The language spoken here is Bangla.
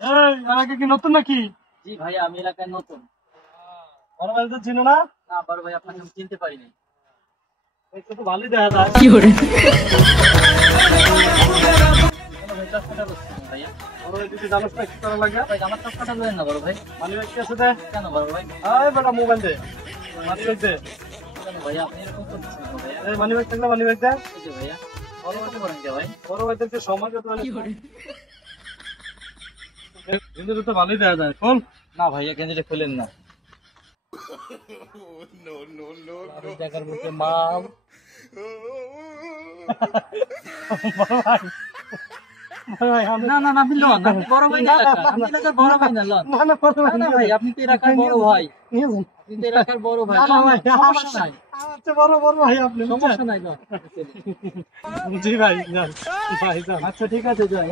এই এলাকা কি নতুন নাকি? জি ভাইয়া, আমি এলাকায় নতুন। বড় ভাই তো চিনো না? না বড় ভাই, আপনাকে আমি চিনতে পারিনি। একটু তো ভালোই দেখা যায়। বড় ভাই, চশমাটা করছেন ভাইয়া? বড় ভাই কিছু জানোস না কি করা লাগে? ভাই, আমার চশমাটা লয়েন না বড় ভাই। মানি ব্যাগ কি আছে দে? কেন বড় ভাই? এই বেটা মোবাইল দে। মানি ব্যাগ দে। কেন ভাইয়া, আপনি এরকম করতেছেন কেন ভাইয়া? এই মানি ব্যাগ থাকলে মানি ব্যাগ দে। এই যে ভাইয়া, বড় কথা বলেন কে ভাই? বড় ভাই দেখতে সময় কত হলে কিন্তু তো ভালোই দেখা যায়। কোন? না ভাইয়া, গেঞ্জিটা খুলেন না। দেখার মধ্যে মাল। বড় ভাই। বড় ভাই আমি না না না, আপনি লন, আপনি বড় ভাই না এলাকার, আপনি এলাকার বড় ভাই না, লন। না না বড় না ভাই না ভাই, আপনি তো এলাকার বড় ভাই, নিয়ে যান। আপনি তো এলাকার বড় ভাই। না না ভাই সমস্যা নাই, আচ্ছা বড় বড় ভাই আপনি সমস্যা নাই, লন। জি ভাই যান ভাই যান আচ্ছা ঠিক আছে, যাই।